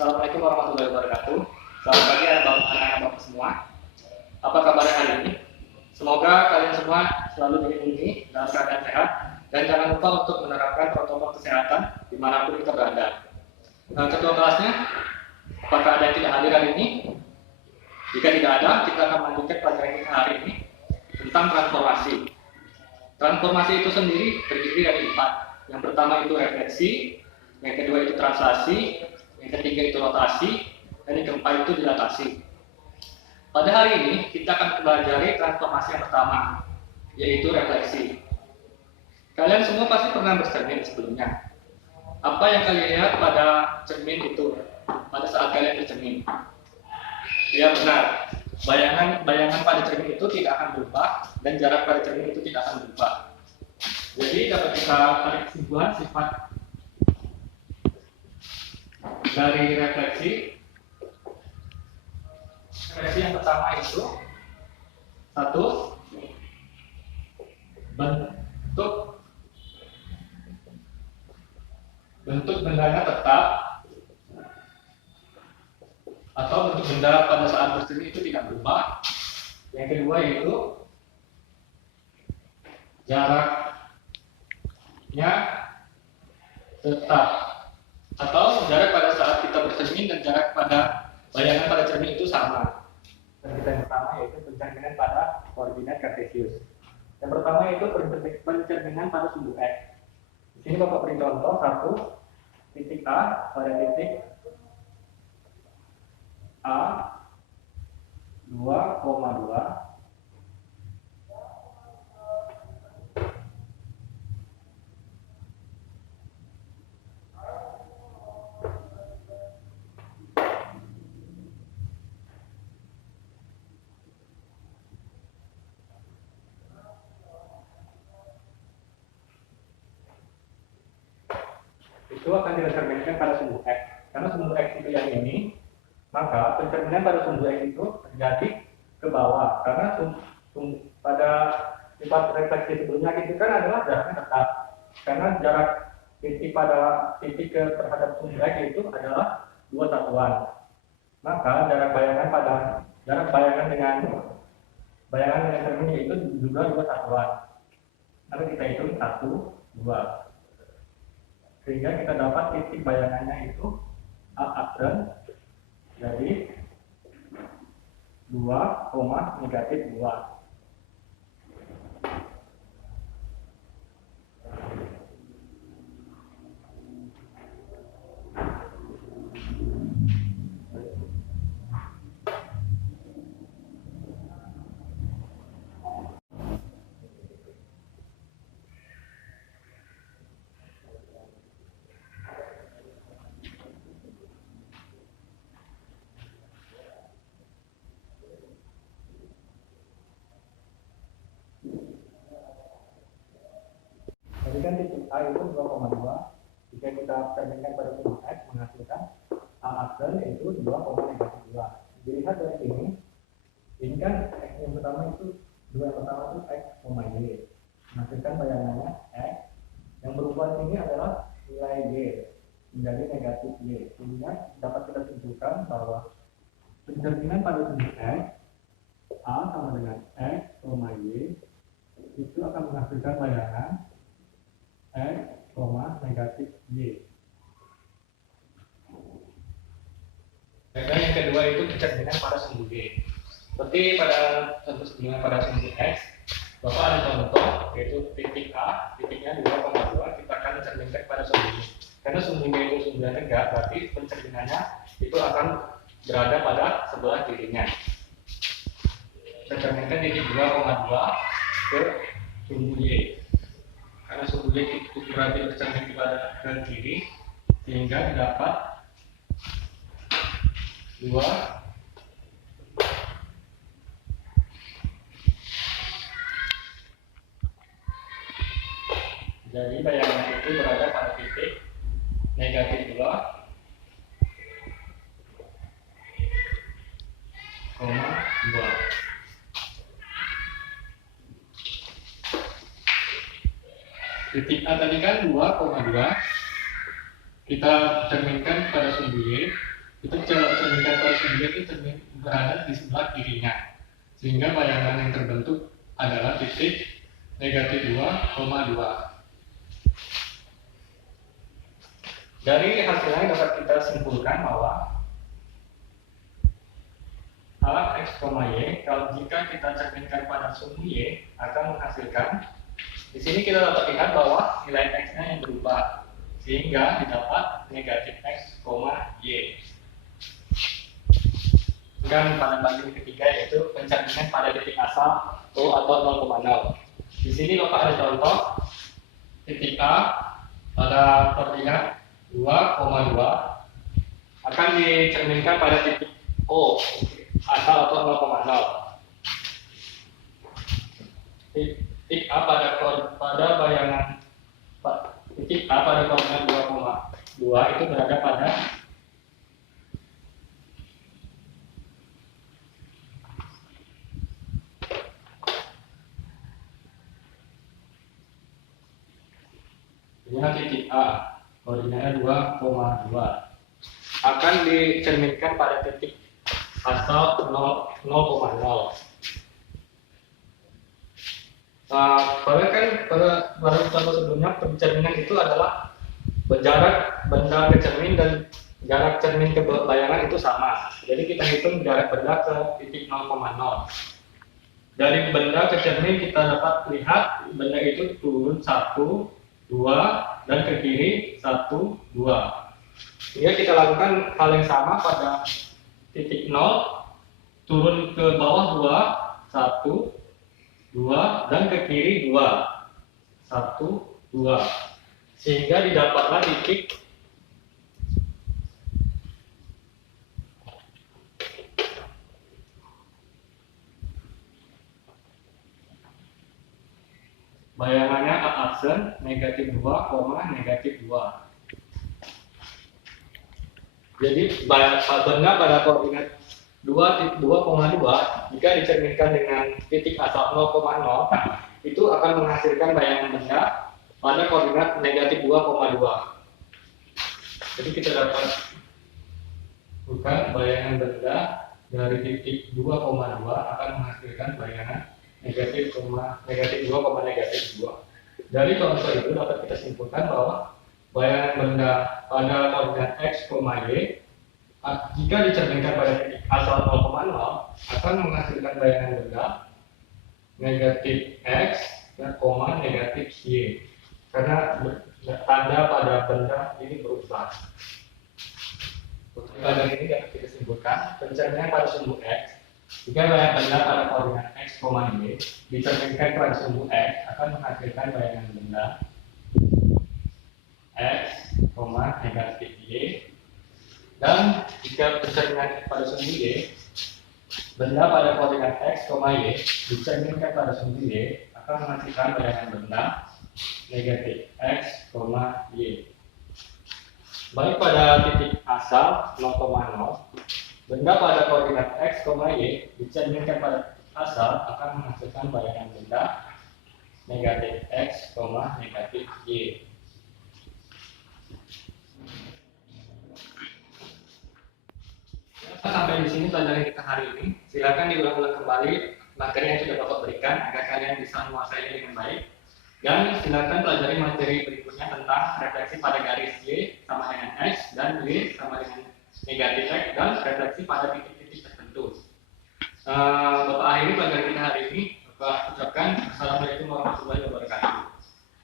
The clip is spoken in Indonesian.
Assalamualaikum warahmatullahi wabarakatuh. Selamat pagi anak-anak semua. Apa kabar hari ini? Semoga kalian semua selalu dilindungi dalam keadaan sehat dan jangan lupa untuk menerapkan protokol kesehatan dimanapun kita berada. Ketua kelasnya, apakah ada yang tidak hadir hari ini? Jika tidak ada, kita akan melanjutkan pelajaran kita hari ini tentang transformasi. Transformasi itu sendiri terdiri dari 4. Yang pertama itu refleksi, yang kedua itu translasi, yang ketiga itu rotasi, dan yang keempat itu dilatasi. Pada hari ini kita akan mempelajari transformasi yang pertama, yaitu refleksi. Kalian semua pasti pernah bercermin sebelumnya. Apa yang kalian lihat pada cermin itu pada saat kalian bercermin? Ya benar, bayangan pada cermin itu tidak akan berubah dan jarak pada cermin itu tidak akan berubah. Jadi dapat kita tarik kesimpulan sifat dari refleksi. Refleksi yang pertama itu satu, bentuk bendanya tetap atau bentuk benda pada saat bercermin itu tidak berubah. Yang kedua yaitu jaraknya tetap atau jarak pada saat kita bercermin dan jarak pada bayangan pada cermin itu sama. Dan kita yang pertama yaitu pencerminan pada koordinat kartesius. Yang pertama yaitu pencerminan pada sumbu X. Di sini Bapak beri contoh satu titik A pada titik A 2,2 itu akan dicerminkan pada sumbu X. Karena sumbu X itu yang ini, maka pencerminan pada sumbu X itu terjadi ke bawah. Karena pada sifat refleksi sebelumnya itu kan adalah jaraknya tetap. Karena jarak titik pada titik terhadap sumbu X itu adalah 2 satuan. Maka jarak bayangan dengan cermin itu juga 2 satuan. Lalu kita hitung 1, 2. Sehingga kita dapat titik bayangannya itu A aksen jadi 2, -2. Jadi kan titik A itu 2,2. Jika kita cerminkan pada sumbu X menghasilkan A aksen yaitu 2,2. Dilihat dari ini kan X yang pertama itu X, Y. Menghasilkan bayangannya X. Yang berubah ini adalah nilai Y menjadi negatif Y. Sehingga dapat kita simpulkan bahwa pencerminan pada sumbu X A sama dengan X, Y itu akan menghasilkan bayangan X, negatif Y. Dan yang kedua itu pencerminan pada sumbu Y. Seperti pada contoh sebelumnya pada sumbu X, Bapak ada contoh yaitu titik A, titiknya 2,2, kita akan mencerminkan pada sumbu Y. Karena sumbu Y itu sumbu yang tegak, berarti pencerminannya itu akan berada pada sebelah kirinya. Kita cerminkan titik 2,2 ke sumbu Y. Karena sumbu Y itu berarti bercermin ke kiri, sehingga dapat 2 jadi bayangan itu berada pada titik negatif 2, titik A tadi kan 2,2, kita cerminkan pada sumbu Y itu cerminkan pada sumbu Y itu berada di sebelah kirinya, sehingga bayangan yang terbentuk adalah titik negatif 2,2. Dari hasilnya dapat kita simpulkan bahwa alat X, Y, kalau jika kita cerminkan pada sumbu Y akan menghasilkan, di sini kita dapat lihat bahwa nilai X-nya yang berubah, sehingga didapat negatif X, Y. Dan pada bagian ketiga yaitu pencerminan pada titik asal O atau 0,0. Di sini Bapak ada contoh titik A pada koordinat 2,2 akan dicerminkan pada titik O asal atau 0,0. Titik A pada bayangan titik A pada koordinat 2,2 itu berada pada titik A koordinatnya 2,2 akan dicerminkan pada titik asal 0,0. Pada contoh sebelumnya pencerminan itu adalah jarak benda ke cermin dan jarak cermin ke bayangan itu sama. Jadi kita hitung jarak benda ke titik 0,0. Dari benda ke cermin kita dapat lihat benda itu turun 1, 2 dan ke kiri 1, 2. Sehingga kita lakukan hal yang sama pada titik 0, turun ke bawah 2, 1, 2 dan ke kiri 2, 1, 2. Sehingga didapatlah titik bayangannya absen negatif 2, negatif 2. Jadi benda pada koordinat 2,2 jika dicerminkan dengan titik asal 0,0 itu akan menghasilkan bayangan benda pada koordinat negatif 2,2. Jadi kita dapat bukan bayangan benda dari titik 2,2 akan menghasilkan bayangan negatif 2, negatif 2. Dari contoh itu dapat kita simpulkan bahwa bayangan benda pada koordinat X, Y jika dicerminkan pada titik asal 0,0 akan menghasilkan bayangan benda negatif X dan negatif Y karena tanda pada benda ini berubah. Untuk pelajaran ini dapat kita simpulkan pencerminan pada sumbu X jika bayangan benda pada koordinat X, Y dicerminkan pada sumbu X akan menghasilkan bayangan benda X, negatif Y. Dan jika pencerminan pada sumbu Y, benda pada koordinat X, Y dicerminkan pada sumbu Y akan menghasilkan bayangan benda negatif X, Y. Baik pada titik asal 0,0, benda pada koordinat X, Y dicerminkan pada titik asal akan menghasilkan bayangan benda negatif X, negatif Y. Sampai di sini pelajaran kita hari ini. Silakan diulang-ulang kembali materi yang sudah Bapak berikan agar kalian bisa menguasainya dengan baik. Dan silakan pelajari materi berikutnya tentang refleksi pada garis Y sama dengan X dan Y sama dengan negatif X dan refleksi pada titik-titik tertentu. Bapak akhiri pelajaran kita hari ini. Bapak ucapkan